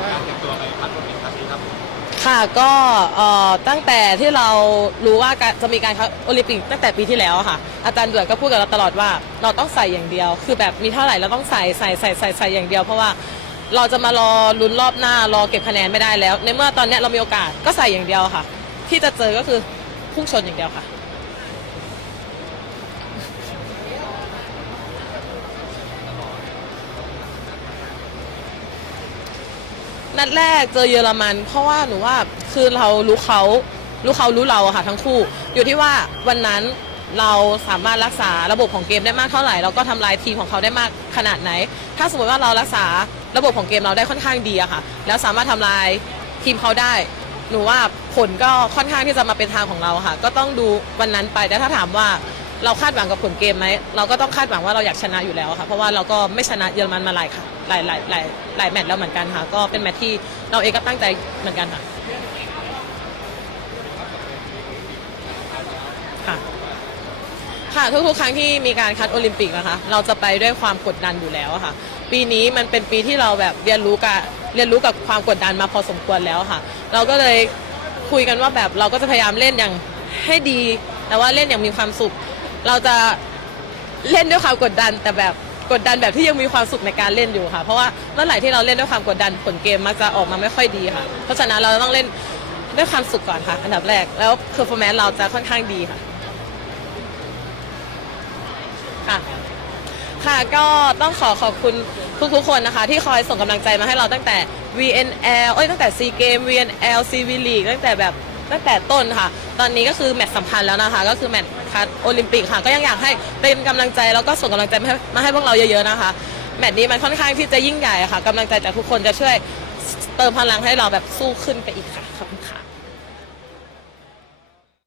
การเตรียมตัวไปพัดลมในครั้งนี้ครับค่ะก็เอ่อตั้งแต่ที่เรารู้ว่าการจะมีการโอลิมปิกตั้งแต่ปีที่แล้วอะค่ะ อาจารย์ด่วนก็พูดกับเราตลอดว่าเราต้องใส่อย่างเดียว คือแบบมีเท่าไหร่เราต้องใส่ใส่ใส่ใส่ใส่อย่างเดียว เพราะว่าเราจะมารอลุ้นรอบหน้ารอเก็บคะแนนไม่ได้แล้ว ในเมื่อตอนเนี้ยเรามีโอกาสก็ใส่อย่างเดียวค่ะ ที่จะเจอก็คือพุ่งชนอย่างเดียวค่ะ นัดแรกเจอเยอรมัน เพราะว่าหนูว่าคือเรารู้เขารู้เขารู้เราอะค่ะทั้งคู่ อยู่ที่ว่าวันนั้นเราสามารถรักษาระบบของเกมได้มากเท่าไหร่แล้วก็ทำลายทีมของเขาได้มากขนาดไหน ถ้าสมมติว่าเรารักษาระบบของเกมเราได้ค่อนข้างดีอะค่ะ แล้วสามารถทำลายทีมเขาได้ หนูว่าผลก็ค่อนข้างที่จะมาเป็นทางของเราค่ะ ก็ต้องดูวันนั้นไปแต่ถ้าถามว่า เราคาดหวังกับผลเกมไหมเราก็ต้องคาดหวังว่าเราอยากชนะอยู่แล้วค่ะเพราะว่าเราก็ไม่ชนะเยอรมันมาหลายค่ะหลายหลายหลายหลายแมตช์แล้วเหมือนกันค่ะก็เป็นแมตช์ที่เราเองก็ตั้งใจเหมือนกันค่ะค่ะค่ะทุกๆครั้งที่มีการคัดโอลิมปิกนะคะเราจะไปด้วยความกดดันอยู่แล้วค่ะ ปีนี้มันเป็นปีที่เราแบบเรียนรู้กับเรียนรู้กับความกดดันมาพอสมควรแล้วค่ะ เราก็เลยคุยกันว่าแบบเราก็จะพยายามเล่นอย่างให้ดี แต่ว่าเล่นอย่างมีความสุข เราจะเล่นด้วยความกดดันแต่แบบกดดันแบบที่ยังมีความสุขในการเล่นอยู่ค่ะ เพราะว่าเมื่อไหร่ที่เราเล่นด้วยความกดดันผลเกมมักจะออกมาไม่ค่อยดีค่ะ เพราะฉะนั้นเราต้องเล่นด้วยความสุขก่อนค่ะ อันดับแรกแล้วเพอร์ฟอร์แมนซ์เราจะค่อนข้างดีค่ะค่ะค่ะก็ต้องขอขอบคุณทุกๆคนนะคะ ที่คอยส่งกำลังใจมาให้เราตั้งแต่ VNL เอ้ยตั้งแต่ C Game VNL CV League ตั้งแต่แบบ ตั้งแต่ต้นค่ะ ตอนนี้ก็คือแมตช์สำคัญแล้วนะคะ ก็คือแมตช์คัดโอลิมปิกค่ะ ก็ยังอยากให้เป็นกำลังใจแล้วก็ส่งกำลังใจมาให้มาให้พวกเราเยอะๆนะคะ แมตช์นี้มันค่อนข้างที่จะยิ่งใหญ่ค่ะกำลังใจจากทุกคนจะช่วยเติมพลังให้เราแบบสู้ขึ้นไปอีกค่ะขอบคุณค่ะ